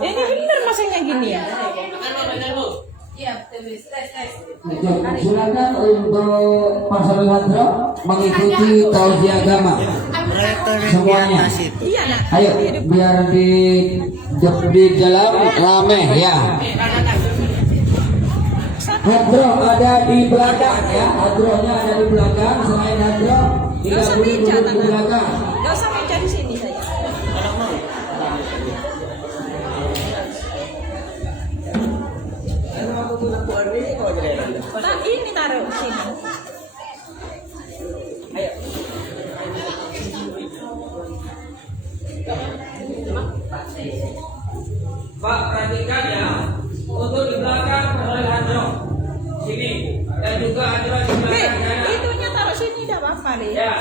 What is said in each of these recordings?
Ini bener masanya gini ya. Silakan untuk pasangan hadro mengikuti tausiah agama semuanya. Iya nak. Ayo biar di dalam rame ya. Hadro ada di belakang ya. Hadronya ada di belakang. Selain hadro Gak usah tidak meja boleh di tanah. belakang. Gak usah meja di sini saja. Nah, ini taruh sini. Pak, perhatikan ya. Untuk di belakang pasangan hadro sini dan juga hadro di belakang kanan. Itunya taruh sini tidak apa-apa nih. Ya.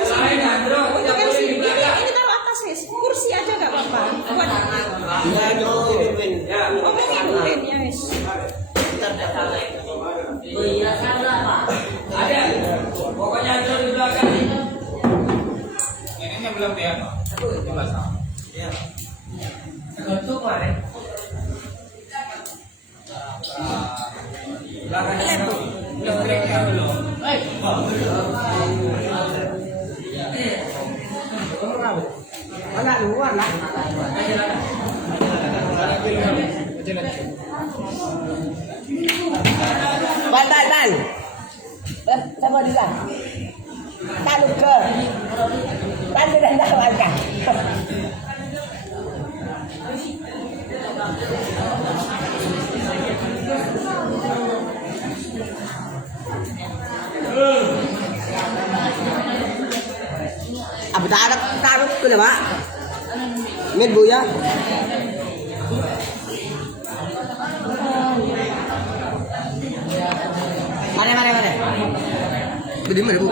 Selain hadro Untuk tidak boleh di LCD belakang. ini taruh atas ya. Kursi aja gak apa-apa. Buat Ya. omongin mungkin ya wis. Ada. Pokoknya hadro di belakang. Ini belum dia. Coba sama. Ya. Untuk mana? Belakangnya hadro. Listriknya belum. Agak luar lah. Bantal. Sama dia. Tak luka. Tak ada dah warga. Apa taruh ke dah, Pak? Med buya. Mana. Bedi mana, Bu?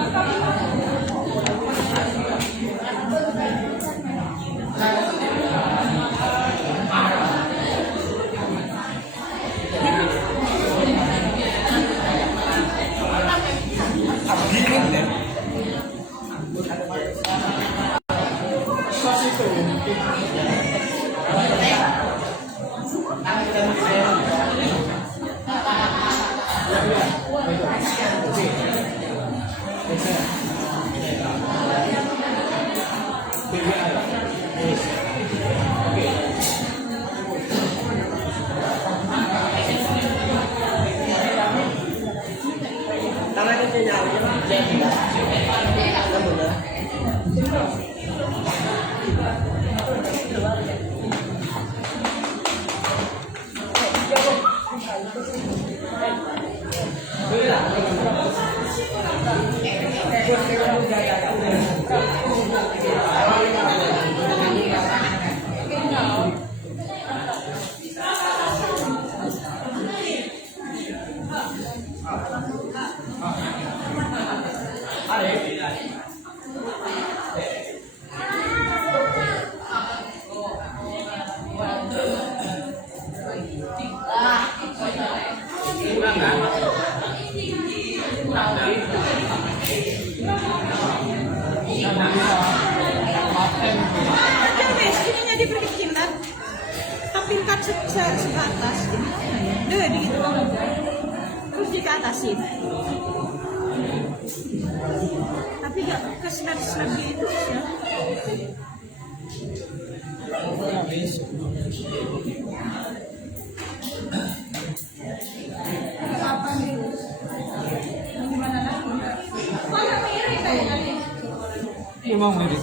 Aja wis, ininya diperkecilkan. Tapi kan sebatas. Deh, gitu. Terus di atasin. Tapi gak kesenap-senap gitu ya. Mau mirip.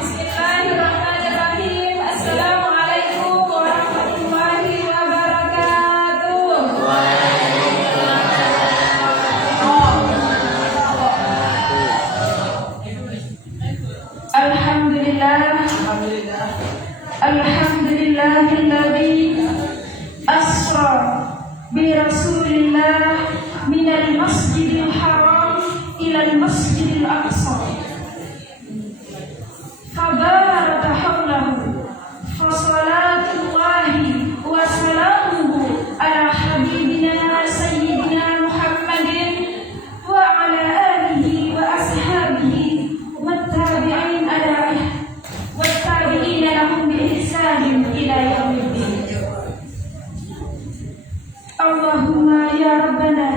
Bismillahirrahmanirrahim. Assalamualaikum warahmatullahi wabarakatuh. Alhamdulillahilladzi asra bi Rasulillah minal masjidil haram ilal masjidil aqsa. فبارك حوله فصلاة الله وسلامه على حبيبنا سيدنا محمد وعلى آله وأصحابه والتابعين لهم بإحسان إلى يوم الدين. اللهم يا ربنا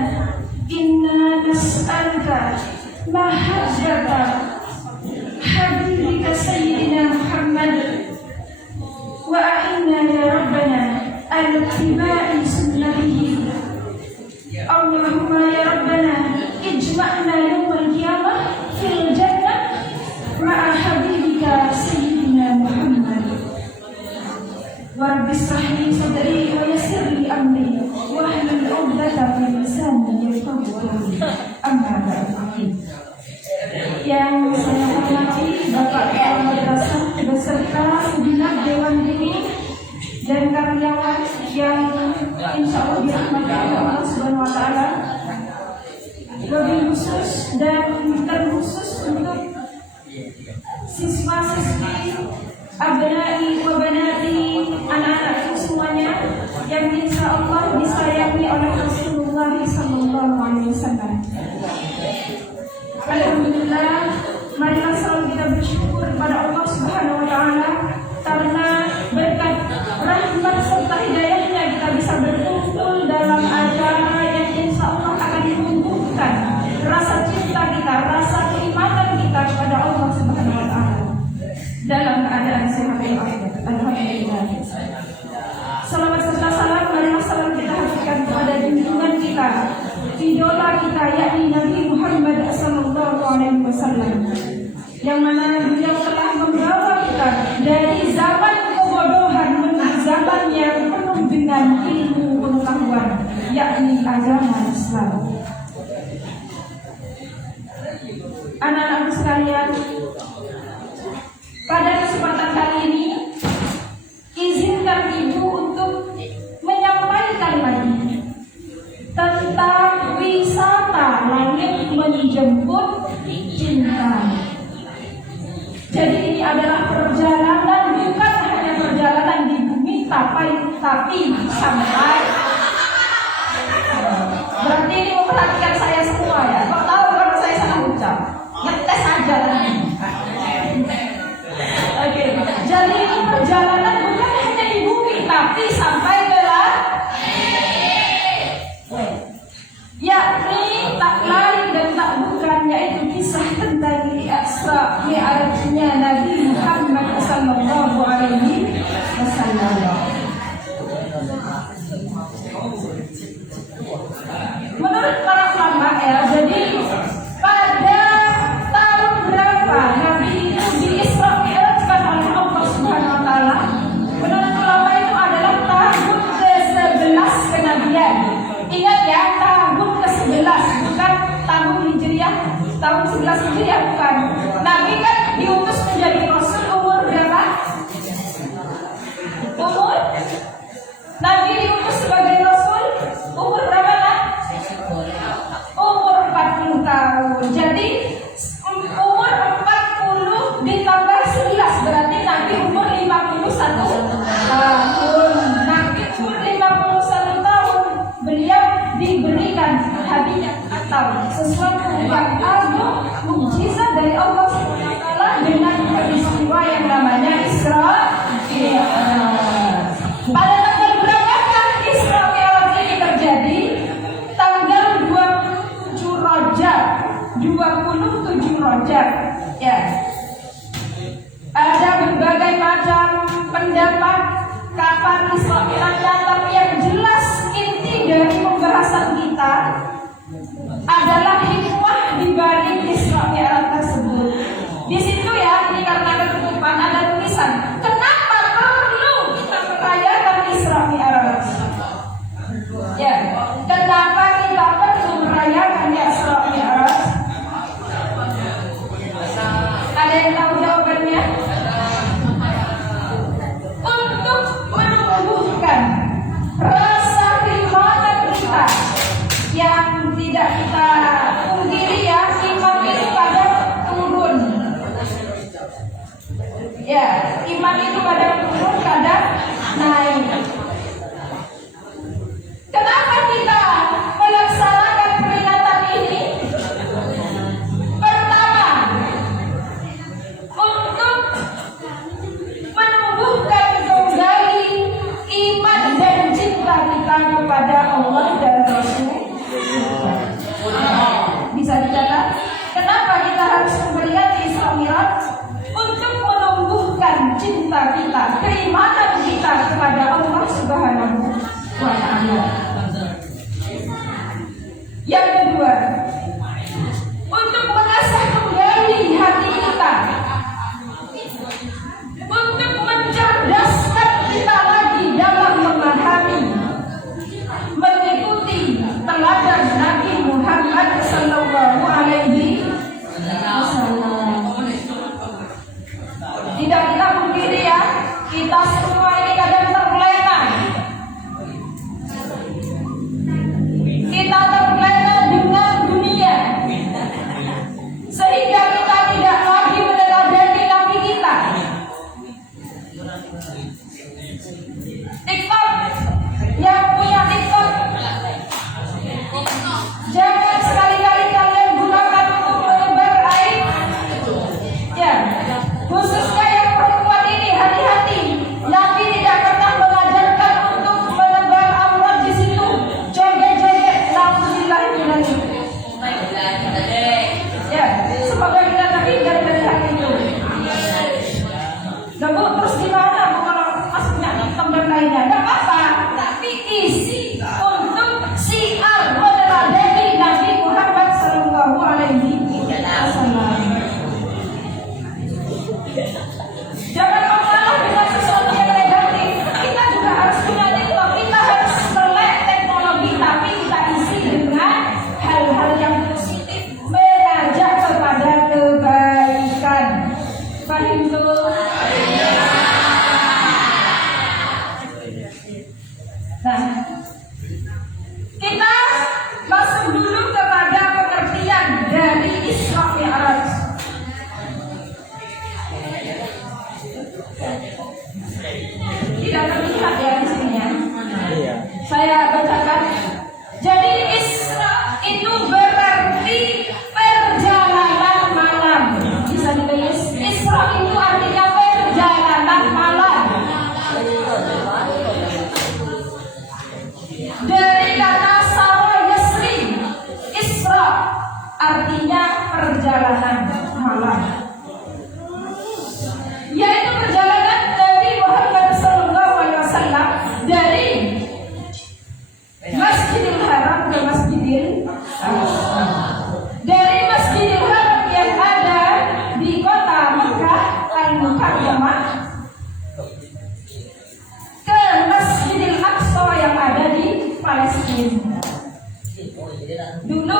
إنا نسألك محبة حبيبك سيدنا محمد وأعنا يا ربنا على اتباع سنته. اللهم يا ربنا اجمعنا يوم القيامة في الجنة مع حبيبك سيدنا محمد. ورب اشرح لي صدري ويسر لي أمري واحلل عقدة من لساني يفقهوا قولي. أما بعد. Yang saya hormati Bapak Kepala Madrasah beserta segenap Dewan ini dan karyawan yang insya Allah dirahmati oleh Allah Subhanahu Wa Taala. Wabil khusus dan terkhusus untuk siswa-siswi, abnai wa banati, anak-anakku semuanya yang insya Allah disayangi oleh Rasulullah Sallallahu Alaihi Wasallam. Alhamdulillah, marilah selalu kita bersyukur kepada Allah Subhanahu Wa Taala karena berkat rahmat serta hidayahnya kita bisa berkumpul dalam acara yang insya Allah akan menumbuhkan rasa cinta kita, rasa keimanan kita kepada Allah Subhanahu Wa Taala dalam keadaan sehat walafiat. Alhamdulillah. Salawat serta salam marilah selalu kita haturkan kepada junjungan kita, idola kita, yakni Nabi Muhammad Sallallahu Alaihi Wasallam, yang mana beliau telah membawa kita dari zaman kebodohan menuju zaman yang penuh dengan ilmu pengetahuan, yakni agama Islam. Anak-anak sekalian, pada kesempatan kali ini izinkan ibu untuk menyampaikan lagi tentang wisata langit menjemput cinta. Jadi ini adalah perjalanan, bukan hanya perjalanan di bumi tapi sampai. Berarti ini memperhatikan saya semua ya. Kok tahu kalau saya salah ucap? Ngetes aja lagi. Oke. Jadi ini perjalanan bukan hanya di bumi tapi sampai ke yakni tak lain dan tak bukan yaitu kisah tentang Isra Mi'rajnya Nabi Muhammad Sallallahu Alaihi Wasallam. Menurut para ulama ya, jadi pada tahun berapa Nabi itu di Isra Mi'rajkan oleh Allah Subhanahu Wa Taala? Menurut ulama itu adalah tahun pendapat kapan Isra Mi'raj datang. Yang jelas inti dari pembahasan kita adalah hikmah di balik Isra Mi'raj tersebut. Di situ ya, ini karena ketutupan ada tulisan, kenapa perlu kita merayakan Isra Mi'raj? Ya, kenapa kita perlu merayakan Isra Mi'raj? Ada yang tahu jawabannya? Untuk menumbuhkan rasa keimanan kita yang tidak kita pungkiri ya, iman itu kadang turun. Ya, iman itu kadang turun, kadang naik. Kenapa kita melaksanakan peringatan ini? Pertama, untuk menumbuhkan kembali iman dan cinta kita kepada Allah dan Rasul. Bisa dicatat, kenapa kita harus memperingati Isra Mi'raj? Untuk menumbuhkan cinta kita, keimanan kita kepada Allah Subhanahu wa Ta'ala. Yang kedua, untuk mengasah kembali hati kita, untuk mencerdaskan kita lagi dalam memahami, mengikuti teladan Nabi Muhammad Sallallahu Alaihi Wasallam. Tidak kita pungkiri ya, kita semua ini kadang terlena. Kita terlena dengan dunia, sehingga kita tidak lagi meneladani Nabi kita. TikTok, yang punya TikTok, jangan sekali-kali kalian gunakan untuk menebar aib. Ya, khususnya yang perempuan ini hati-hati. Nabi tidak pernah mengajarkan untuk menebar aurat di situ, joget-joget. Alhamdulillah. Ya, semoga kita terhindar dari hal itu. Nah, Bu, terus gimana Bu kalau masuknya hitam dan lainnya? Gak apa-apa, tapi isi untuk siar meneladani Nabi Muhammad Sallallahu Alaihi Wasallam. Jangan mengalah dengan sesuatu yang negatif. Kita juga harus punya TikTok. Kita harus melek teknologi, tapi kita isi dengan hal-hal yang positif, mengajak kepada kebaikan. Paham tuh? Nah, kita masuk dulu kepada pengertian dari Isra Mi'raj. Tidak terlihat ya di sini ya. Saya bacakan. Jadi Isra itu berarti perjalanan malam. Bisa ditulis. Isra itu artinya perjalanan malam. Dari kata Sara Yasri, Isra artinya perjalanan malam, yaitu perjalanan Nabi Muhammad SAW dari Masjidil Haram ke Masjidil Aqsa. Dari Masjidil Haram yang ada di kota Mekah Al-Mukarramah ke Masjidil Aqsa yang ada di Palestina. Dulu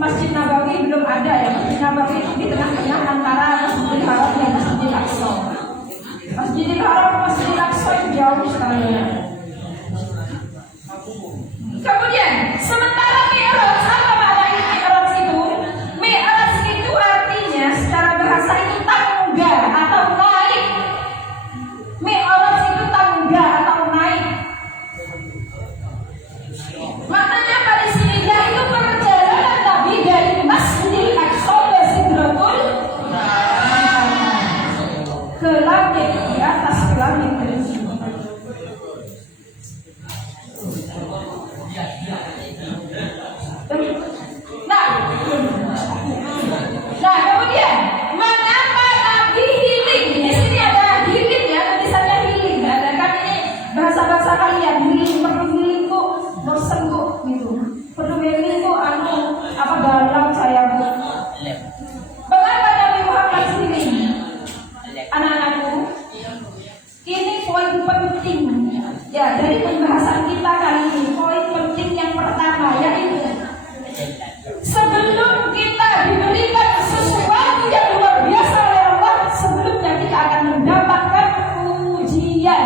Masjid Nabawi belum ada ya. Masjid Nabawi itu di tengah-tengah antara Masjidil Haram dan Masjidil Aqsa. Masjidil Haram, Masjidil Aqsa itu jauh sekali ya. Kemudian sementara Mi'raj, apa makna Mi'raj itu? Mi'raj itu artinya secara bahasa itu tangga atau naik. Mi'raj itu tangga atau naik. Maknanya apa di sini? Yaitu perjalanan Nabi dari Masjidil Aqsa ke Sidratul ke langit, di atas ke langit. Nah, kemudian mengapa Nabi healing? Di sini ada healing ya, tulisan anak-anakku, ini poin penting ya dari pembahasan kita kali ini. Poin penting yang pertama yaitu sebelum kita diberikan sesuatu yang luar biasa oleh Allah, sebelumnya kita akan mendapatkan ujian.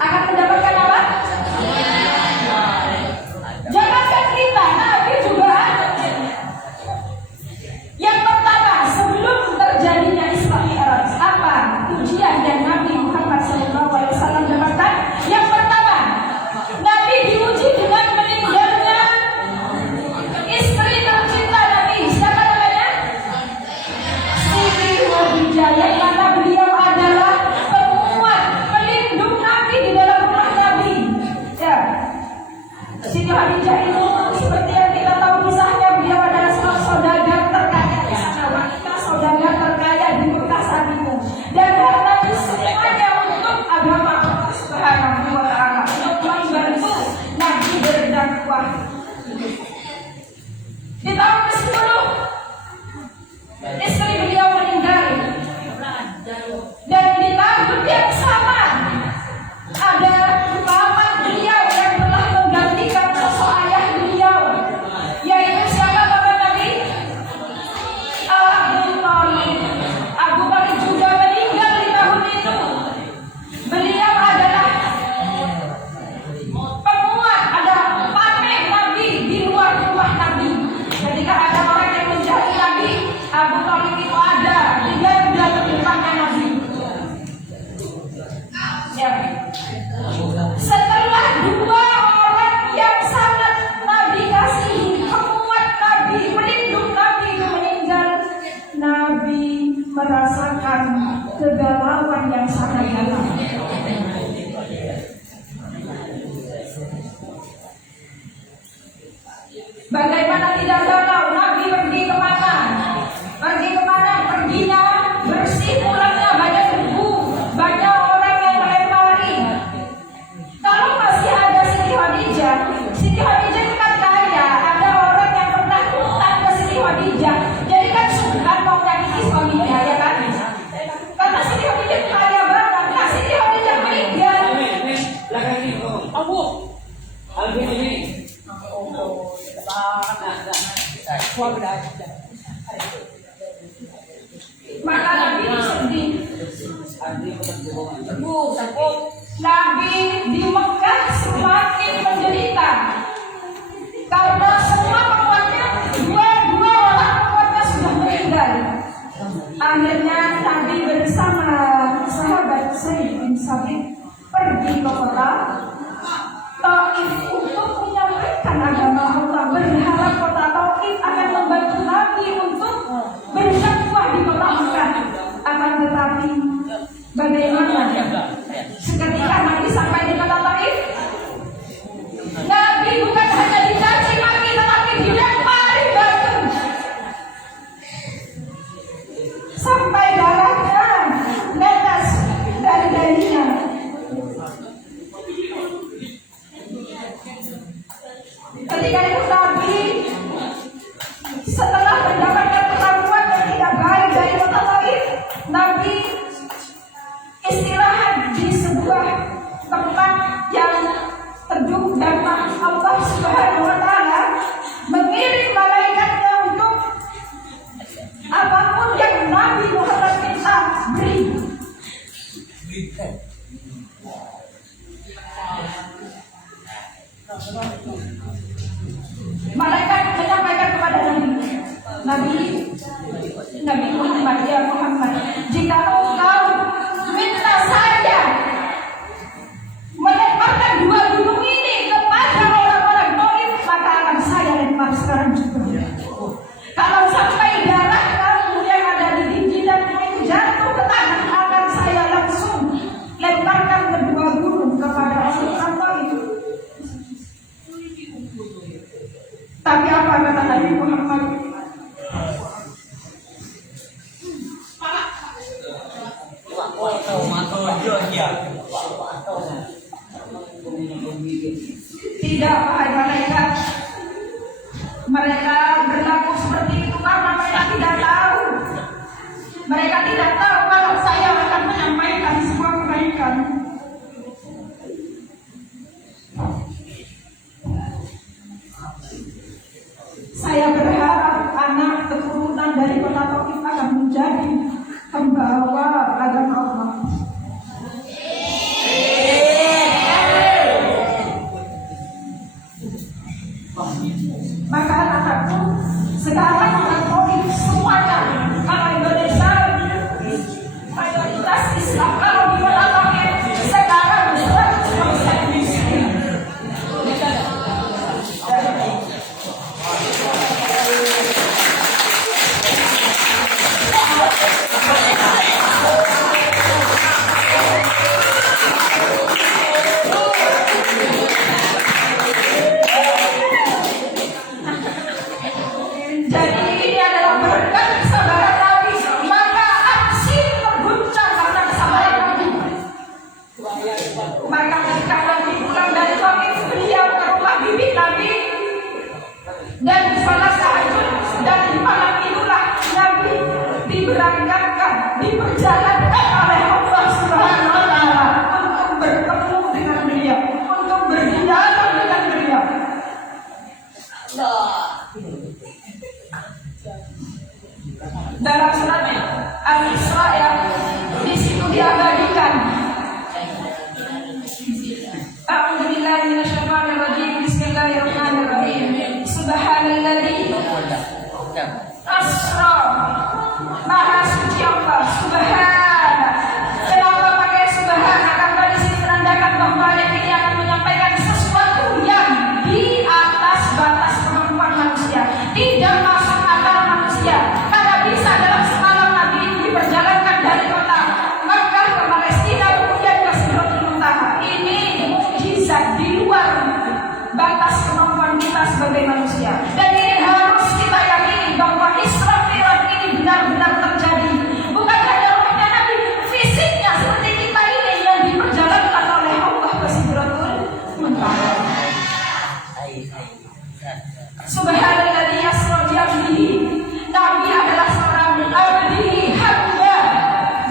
Akan mendapatkan apa? Jangankan kita, Nabi juga ada. Yang pertama, sebelum terjadinya Isra Mi'raj, apa ujian yang Nabi Muhammad SAW dapatkan? Yang pertama, Nabi diuji dengan meninggalnya istri tercinta Nabi. Siapa namanya? Siti Khadijah, yang mana beliau adalah penguat, pelindung Nabi di dalam rumah Nabi. Ya, Siti Khadijah itu seperti yang kita tahu kisahnya, beliau adalah seorang saudagar terkaya di sana, wanita saudagar terkaya di Mekah saat itu, dan hartanya semuanya untuk agama Allah Subhanahu wa Ta'ala, untuk membantu Nabi berdakwah. Di tahun ke-10 istri beliau meninggal, dan di tahun yang sama ada paman beliau yang telah menggantikan sosok ayah beliau, yaitu siapa paman Nabi? Abu Thalib. Abu Thalib juga meninggal di tahun itu. Beliau adalah penguat, ada pamer Nabi di luar rumah Nabi. Ketika ada orang yang menjadi Nabi, Abu Thalib itu ada di dalam depannya Nabi. Ya. Setelah dua orang yang sangat Nabi kasihi, penguat Nabi, pelindung Nabi itu meninggal, Nabi merasakan kegalauan yang sangat dalam. Bagaimana tidak galau? Nabi pergi kemana? Pergi kemana? Perginya bersih, pulangnya banyak debu, banyak orang yang melempari. Kalau masih ada Siti Khadijah, Siti Khadijah itu kan kaya. Ada orang yang pernah utang ke Siti Khadijah, jadi kan suka mau nyakiti suaminya, ya kan? Karena Siti Khadijah itu kaya banget. Nah, Siti Khadijah meninggal. Belakang ini, Abu. Alvin ini. Maka Nabi sedih. Nabi di Mekah semakin menderita karena semua penguatnya, dua orang penguatnya sudah meninggal. Akhirnya Nabi bersama sahabat Zaid bin Sabit pergi ke kota Taif untuk menyampaikan agama Allah, berharap kota Taif akan membantu Nabi untuk berdakwah di kota Mekah. Akan tetapi bagaimana? Seketika Nabi sampai di kota Taif, Nabi bukan hanya dicaci maki, tetapi dilempari batu sampai darahnya netes dari darinya. Ketika itu Nabi setelah mendapatkan perlakuan yang tidak baik dari kota Taif, Nabi istirahat di sebuah tempat yang teduh, dan Allah Subhanahu wa Ta'ala mengirim malaikatnya untuk apapun yang Nabi Muhammad minta beri. Malaikat menyampaikan kepada Nabi Muhammad, ya Muhammad, jika engkau minta saja melemparkan dua gunung ini kepada orang-orang Taif, maka akan saya lempar sekarang juga. Kalau sampai darah kamu yang ada di gigitanmu itu jatuh ke tanah, akan saya langsung lemparkan kedua gunung kepada orang-orang Taif. Tapi apa kata Nabi Muhammad? Tidak, wahai malaikat. Mereka berlaku seperti itu karena mereka tidak tahu. Mereka tidak tahu diperjalankan oleh Allah Subhanahu wa Ta'ala untuk bertemu dengan beliau, untuk berdialog dengan beliau. Dalam surat Al-Isra ya, di situ diabadikan. A'udzubillahi minasyaitonir rajim. Bismillahirrahmanirrahim. Subhanalladzi asra. Maha suci Allah. Subhana. Kenapa pakai subhana? Karena di sini menandakan bahwa ini akan menyampaikan sesuatu yang di atas batas kemampuan manusia, tidak masuk akal manusia. Karena bisa dalam semalam Nabi itu diperjalankan dari kota Makkah ke Palestina, kemudian ke Sidratul Muntaha. Ini mukjizat di luar batas kemampuan kita sebagai manusia. Dan ini harus kita yakini bahwa Isra Mi'raj ini benar-benar terjadi. Bukan hanya rohnya Nabi, fisiknya seperti kita ini yang diperjalankan oleh Allah ke Sidratul Muntaha. Subhanalladzi asra bi 'abdihi. Nabi adalah seorang abdi, hamba.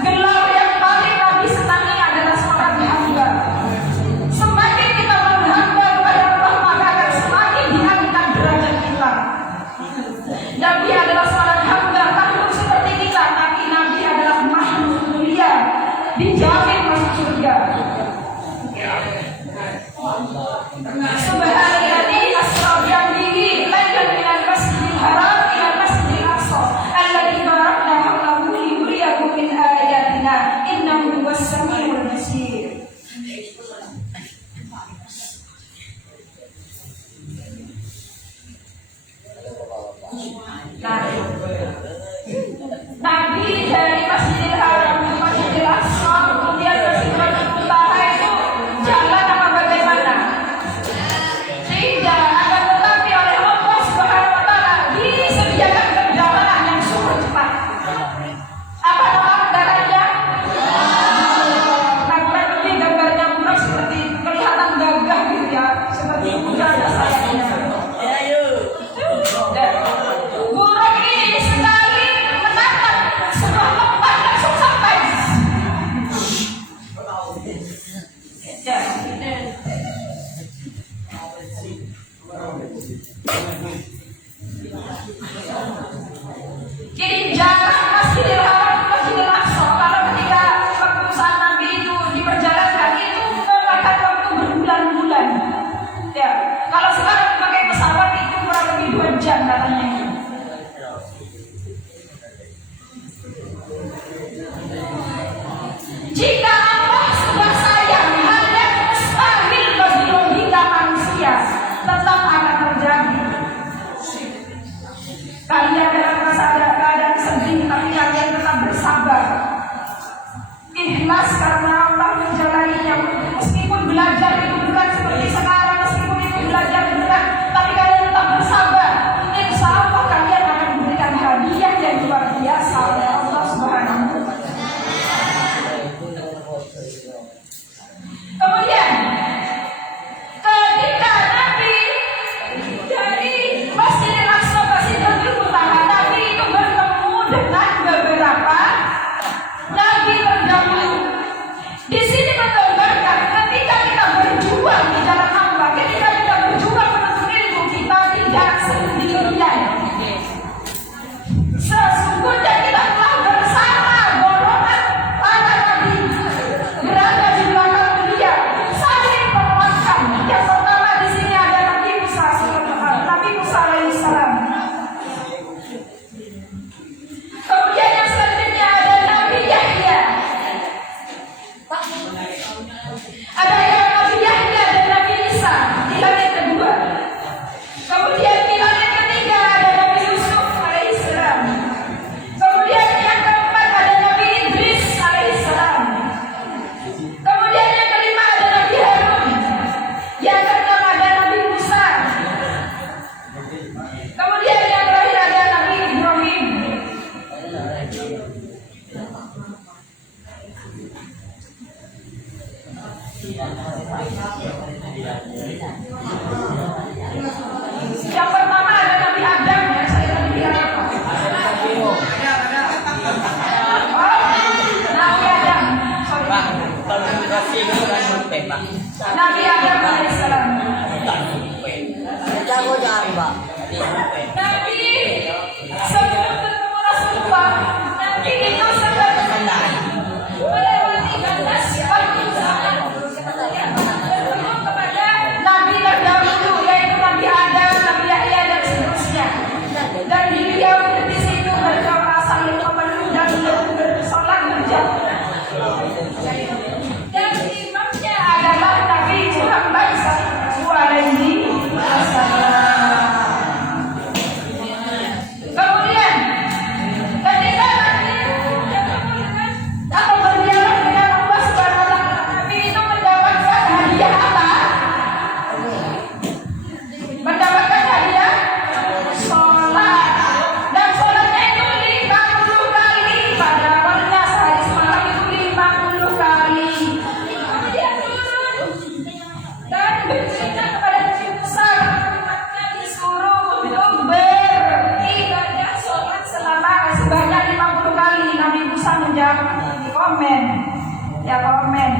Gelar yang paling Nabi senangi adalah seorang hamba. Semakin kita menghamba kepada Allah, maka akan semakin diangkat derajat kita. Nabi adalah seorang hamba, makhluk seperti kita, tapi Nabi adalah makhluk mulia, dijamin masuk surga. Subhanalladzi asra bi 'abdihi lailan minal masjidil haram ilal masjidil aqsa alladzi barakna hawlahu linuriyahu min ayatina innahu huwas samiul basir. Nah, Nabi dari Masjidil Haram ke Masjidil Aqsa kemudian ke Sidratul Muntaha itu jalan apa bagaimana? Tidak, akan tetapi oleh Allah Subhanahu wa Ta'ala disediakan kendaraan yang super cepat. Apa nama kendaraannya? Nah, kurang lebih gambarnya buruk seperti kelihatan gagah gitu ya, seperti kuda ada sayapnya. Burung ini sekali menatap sebuah tempat langsung sampai. Ya. Jadi jarak Masjidil Haram ke Masjidil Aqsa kalau ketika waktu saat Nabi itu diperjalankan itu memakan waktu berbulan-bulan. Ya, kalau sekarang pakai pesawat itu kurang lebih 2 jam katanya. Jika Allah sudah sayang, hal yang mustahil bagi logika manusia tetap akan terjadi. Kalian dalam keadaan sedih, tapi kalian tetap bersabar. Ikhlas karena Allah menjalaninya. Meskipun belajar itu berat seperti sekarang, meskipun itu belajar berat, tapi kalian tetap bersabar. Insya Allah kalian akan diberikan hadiah yang luar biasa oleh Allah Subhanahu wa Ta'ala. Kemudian ketika Nabi dari Masjidil Aqsa ke Sidratul Muntaha, Nabi itu bertemu dengan beberapa nabi terdahulu. Di sini menggambarkan ketika kita berjuang di jalan Allah, ketika kita berjuang menuntut ilmu, kita tidak sendirian. Sesungguhnya kita telah bersama golongan para nabi berada di belakang beliau, saling menguatkan. Yang pertama di sini ada Nabi Musa alaihissalam. Kemudian yang selanjutnya ada Nabi Yahya. Ada yang Nabi Yahya dan Nabi Isa di langit kedua. Kemudian di langit ketiga ada Nabi Yusuf alaihissalam. Kemudian yang keempat ada Nabi Idris alaihissalam. Kemudian yang kelima ada Nabi Harun. Yang keenam ada Nabi Musa. Kemudian yang terakhir ada Nabi Ibrahim. Yang pertama ada Nabi Adam ya, saya tadi bilang apa? Oh, Nabi Adam alaihissalam. Jago jangan, Mbak. Nabi sebelum bertemu Rasulullah, Nabi itu sempat melewati batas waktu zaman bertemu kepada Nabi terdahulu, yaitu Nabi Adam, Nabi Yahya dan seterusnya. Dan beliau di situ berdoa saling memeluk dan bersolat berjamaah. Dan imamnya adalah Nabi Muhammad sallallahu alaihi wasallam. Kemudian ketika Nabi atau berdialog dengan Allah Subhanahu wa taala, Nabi itu mendapatkan hadiah apa? Mendapatkan hadiah sholat. Dan sholatnya itu 50 kali. Pada awalnya sehari semalam itu 50 kali. Kemudian turun dan bercerita kepada Nabi Musa, umatnya disuruh untuk beribadah sholat selama sebanyak 50 kali. Nabi Musa menjawab, komen. Ya komen.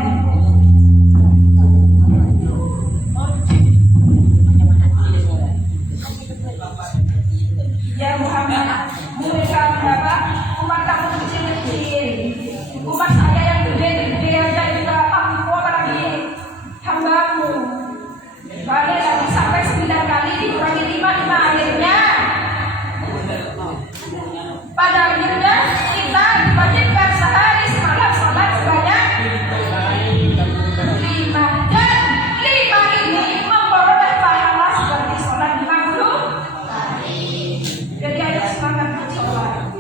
Ya Muhammad, mereka berapa? Umat kamu kecil-kecil. Umat saya yang gede-gede aja juga mampu apalagi hambamu. Balik lagi sampai 9 kali dikurangi 5 akhirnya. Pada akhirnya kita diwajibkan sehari semalam sholat sebanyak 5. Dan 5 ini memperoleh pahala seperti sholat 50. Jadi ayo semangat sholat.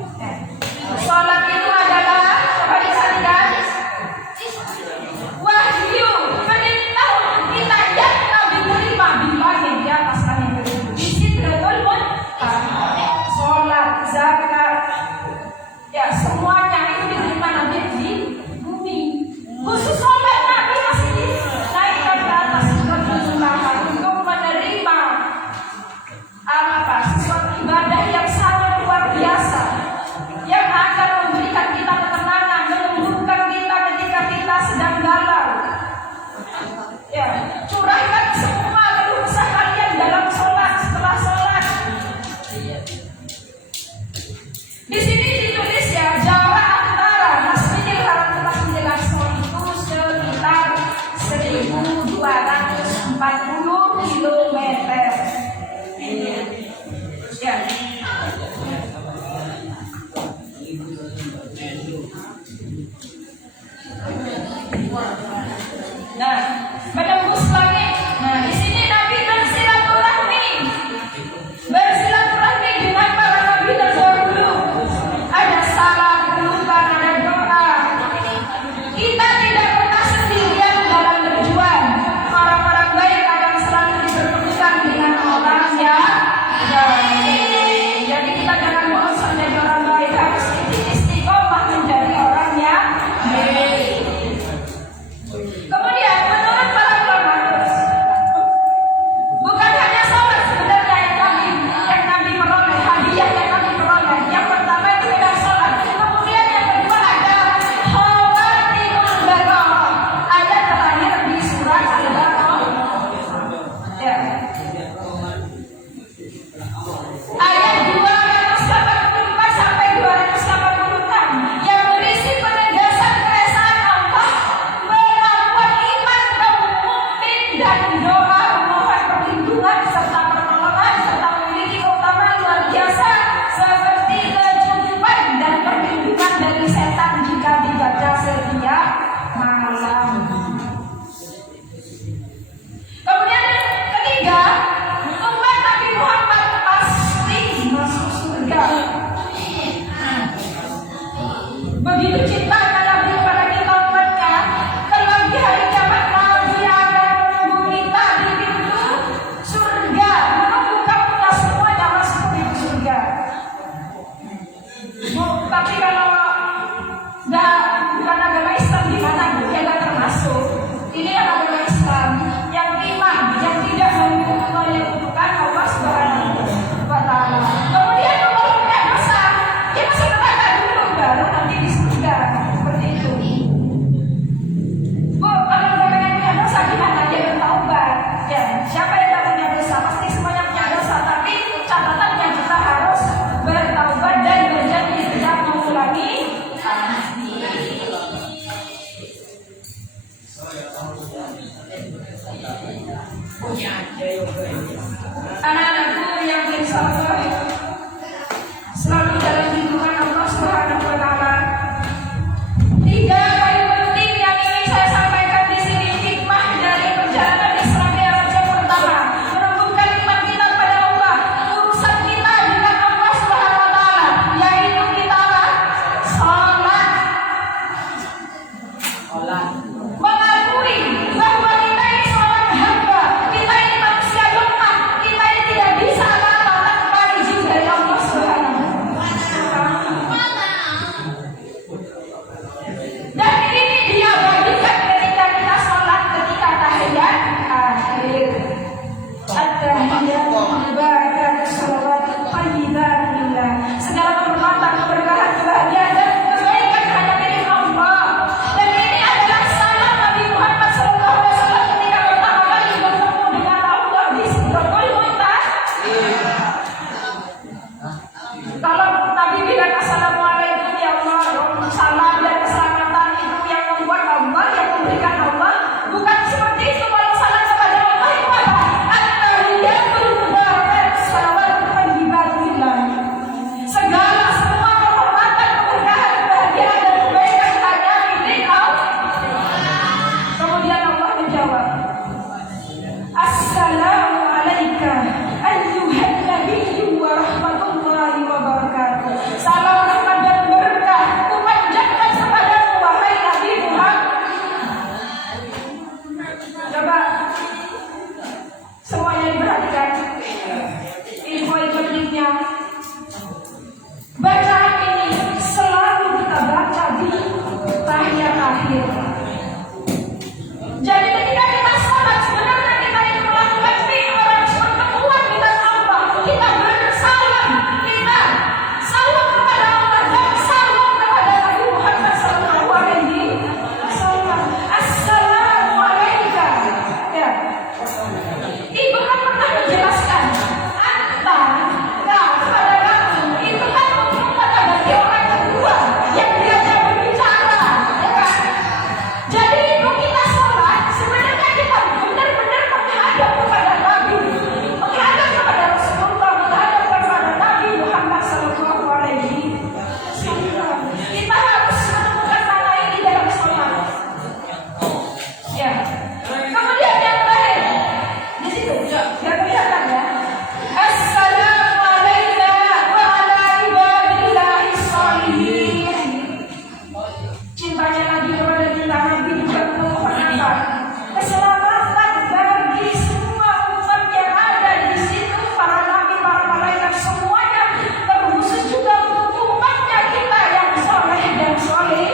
Sholat itu adalah apa disadikan? Wahyu, perintah untuk kita yang Nabi terima bimbangin di atas langit. Di Sidratul Muntaha. Sholat, zakat, ya semuanya itu diterima Nabi di bumi. Khusus sholat Nabi masih dinaikkan ke atas Sidratul Muntaha untuk menerima apa sesuatu ibadah yang sangat luar biasa, yang akan memberikan kita ketenangan, menyembuhkan kita ketika kita sedang galau. Ya, curahkan semua keluh kesah kalian dalam sholat, setelah sholat. Di sini ditulis ya, jarak antara Masjidil Haram ke Masjidil Aqsa itu sekitar 1.240 kilometer. Ya. Nah, menembus langit. Nah, di sini Nabi bersilaturahmi dengan para nabi terdahulu. Ada salam, pelukan, ada doa. Kita tidak pernah sendirian dalam berjuang. Orang-orang baik akan selalu dipertemukan dengan orang yang baik. Jadi kita jangan bosan menjadi orang baik, harus istiqomah menjadi orang yang mengakui bahwa kita ini seorang hamba, kita ini manusia lemah, kita ini tidak bisa apa-apa tanpa izin dari Allah Subhanahu wa Ta'ala. Dan ini dia bagikan ketika kita sholat, ketika tahiyat akhir. At-tahiyat ibadah sholawat thayyibatillah. Segala penghormatan, keberkahan, kebahagiaan dan kebaikan hanya milik Allah. Dan ini adalah salam Nabi Muhammad SAW ketika pertama kali bertemu dengan Allah di Sidratul Muntaha. Kalau Nabi bilang assalamualaikum ya Allah, salam dan keselamatan itu yang membuat Allah, yang memberikan Allah, bukan seperti itu. Kalau salam kepada Allah itu apa? At-tahiyatul mubarak shalawat thayyibatillah. Segala semua kehormatan, keberkahan, kebahagiaan dan kebaikan hanya milik Allah. Kemudian Allah menjawab, Assalamu alayka ayyuhan nabiyyu wa rahmatullahi wa barakatuh. Salam rahmat dan berkah kupanjatkan kepadamu wahai Nabi Muhammad. Coba semuanya diperhatikan. Info pentingnya. Bacaan ini selalu kita baca di tahiyat akhir. Jadi ketika kita sholat, sebenarnya kita ini melakukan fi'ran, pertemuan dengan Allah. Kita bersalam, kita salam kepada Allah dan salam kepada Nabi Muhammad SAW. Assalamu alayka. Ya. Ibu kan pernah menjelaskan anta, nah kepada kamu itu kan pada bagi orang kedua yang diajak berbicara, ya kan? Jadi ibu kita sholat, sebenarnya kita benar-benar menghadap kepada Nabi, menghadap kepada Rasulullah, menghadap kepada Nabi Muhammad SAW. Kita harus menemukan mana ini dalam sholat. Ya. Kemudian yang terakhir di situ, nggak kelihatan ya. Assalamu alayna wa ala ibadillahi sholihin. Cintanya Nabi kepada kita, Nabi juga memohon apa? Keselamatan bagi semua umat yang ada di situ, para nabi, para malaikat semuanya, terkhusus juga untuk umatnya kita yang soleh dan soleh.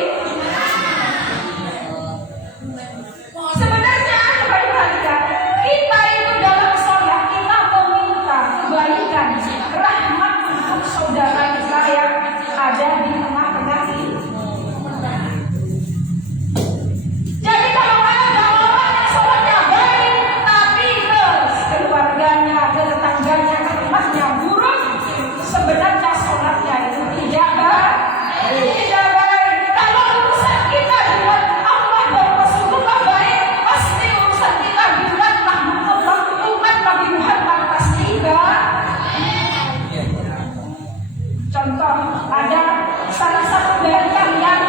Sebenarnya perhatikan, kita itu dalam sholat kita meminta kebaikan, rahmat untuk saudara kita yang ada di tengah-tengah ini. Jadi kalau ada orang yang sholatnya baik, tapi ke keluarganya, ke tetangganya, ke temannya buruk, sebenarnya sholatnya itu tidak baik. Tidak baik. Kalau urusan kita dengan Allah dan Rasulullah baik, pasti urusan kita dengan umat Nabi Muhammad pasti baik. Contoh, ada salah satu dari kalian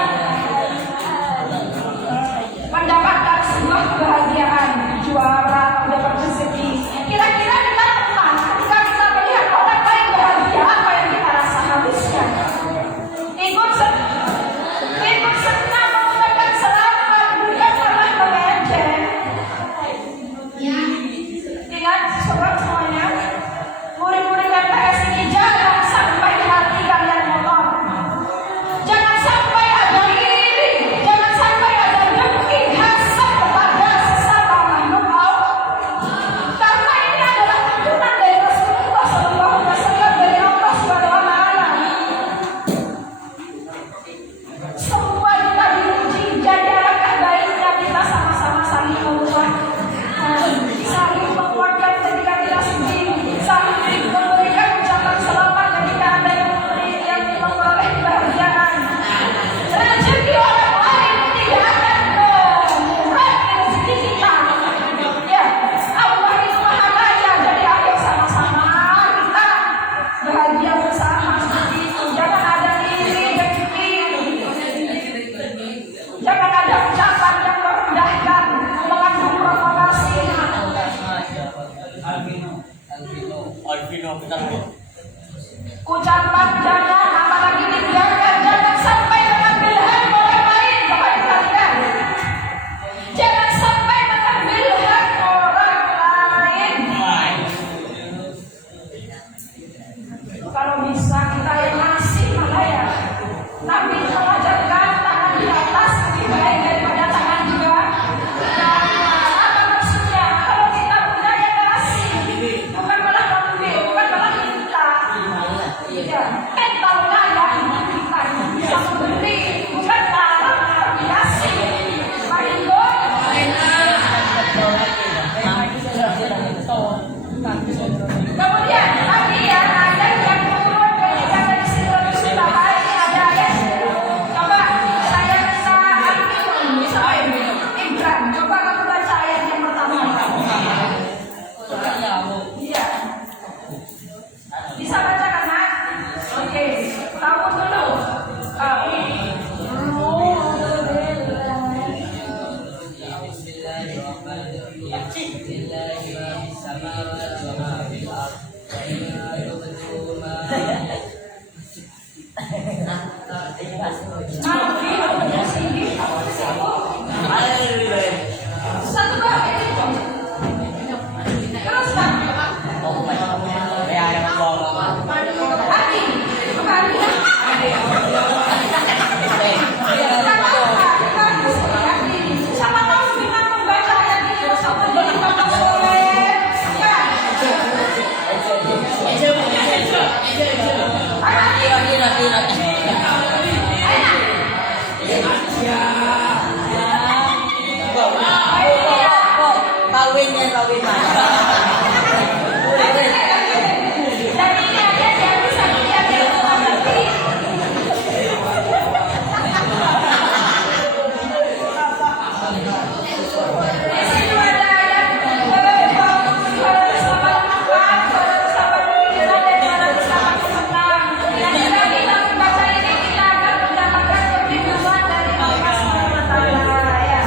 mendapatkan sebuah kebahagiaan, juara, dapat rezeki. Kira-kira kita tenang ketika kita melihat orang lain bahagia, apa yang kita rasa habiskan? Ikut senang mengucapkan selamat, bukan malah mengejek. Ingat, sobat semuanya, murid-murid MTS ini jangan sampai hati kalian kotor. Jangan sampai ada iri, jangan sampai ada dengki, hasad kepada sesama makhluk Allah. Karena ini adalah tuntunan dari Rasulullah SAW dari Allah Subhanahu wa Ta'ala. Semua kita diuji, jadi alangkah baiknya kita sama-sama saling menguatkan, saling menguatkan ketika kita sedih, saling memberikan ucapan selamat ketika ada yang memperoleh kebahagiaan. Rezeki orang lain tidak akan mengurangi rezeki kita. Ya, Allah itu Maha Kaya, jadi ayo sama-sama kita bahagia bersama seperti itu. Jangan ada iri, dengki. Jangan ada ucapan yang merendahkan, mengandung provokasi. Ucapan jangan, apalagi tinggalkan, jangan sampai mengambil hak orang lain. Coba perhatikan. Dan ini aja dia bisa lihat di rumah nanti. Di situ ada ayat bersama makan, bersama pikiran dan bersama kemenang. Dan jika kita membaca ini kita akan mendapatkan perlindungan dari Allah Subhanahu wa Ta'ala. Ya.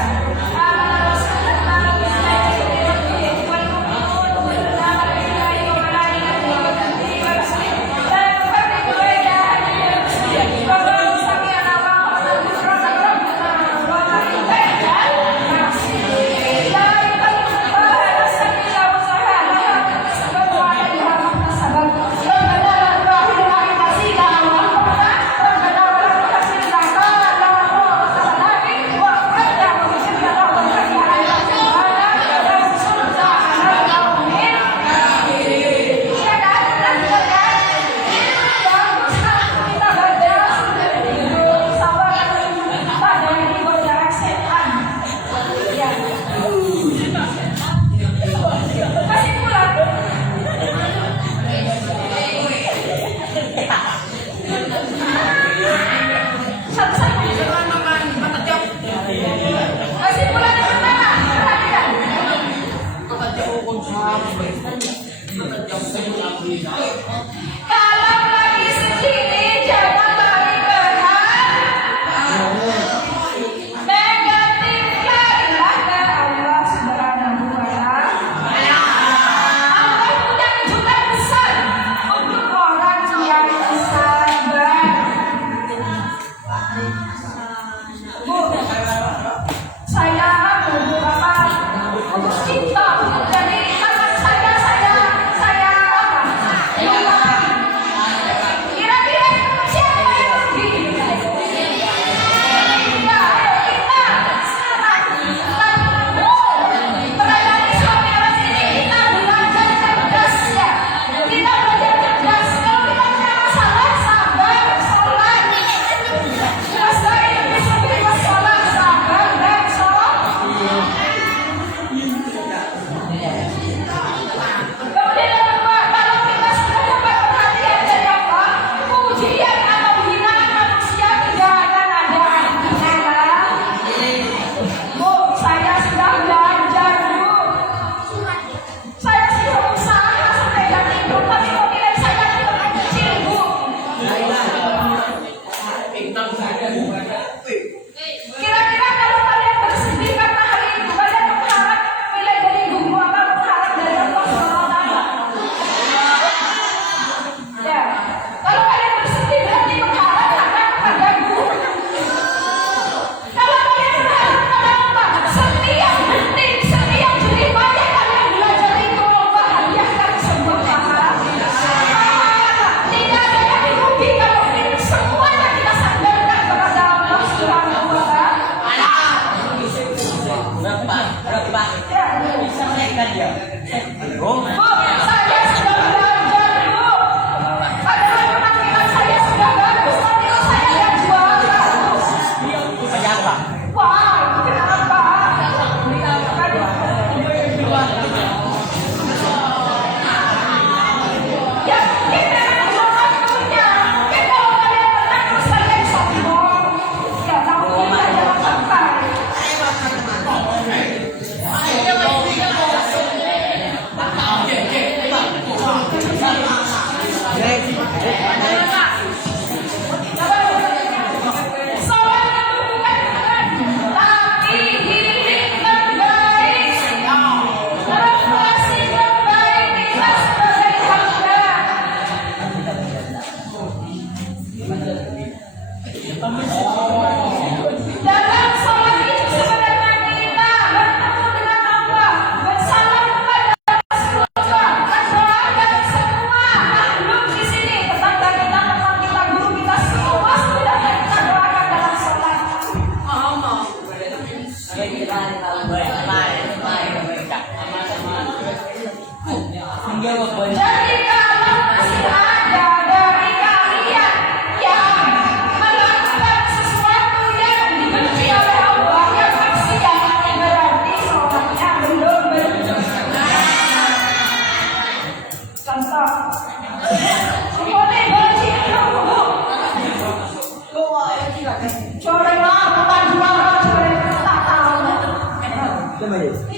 Kalau lagi sedih jangan lagi berharap negatifkanlah ke Allah Subhanahu wa Ta'ala. Allah punya kejutan besar untuk orang yang sabar. Bu, saya beberapa cinta dari tangan saya apa? Kira-kira siapa yang rugi? Ya, kita sekarang melayani suami orang ini kita belajar cerdas ya. Kita belajar cerdas. Kalau kita punya masalah sabar, sholat. Selesai bisa kita sholat sabar dan sholat. Kemudian yang kedua, kalau kita sudah dapat perhatian dari Allah, pujian atau hinaan manusia tidak akan ada artinya. Bu, saya sudah belajar, Bu. Saya sudah usaha sampai jam tidur, tapi kok nilai saya tetap kecil, Bu. Kira-kira kalau kalian bersedih karena hal itu, kalian berharap nilai dari guru apa? Berharap dari Allah SWT? Ya, kalau kalian bersedih berarti berharap karena kepada guru. Kalau kalian berharap pada Allah, setiap detik, setiap jeripaya kalian belajar itu Allah hadiahkan sebuah pahala. Tidak ada yang dirugi kalau ini semuanya kita sandarkan kepada Allah Subhanahu wa Ta'ala. Berapa? Ya. Bisa menaikkan dia. Oh, Bu, saya sudah belajar, Bu. Padahal penampilan saya sudah bagus, tapi kok saya nggak juara, Bu. banyak apa? Wah, kenapa? Ya, kita memang punya. Kan kalau kalian menang, terus kalian sombong. Ya, tapi kita jangan sampai. Sholat itu bukan beban, tapi hidup terbaik. Refleksi terbaik kita sebagai hamba. Dalam sholat itu sebenarnya kita bertemu dengan Allah, bersalam kepada Rasulullah, mendoakan semua makhluk di sini, tetangga kita, teman kita, guru kita, semua sebenarnya kita doakan dalam sholat. Jadi kalau masih ada dari kalian yang melakukan sesuatu yang dibenci oleh Allah, yang maksiat, berarti sholatnya belum benar. Mayu.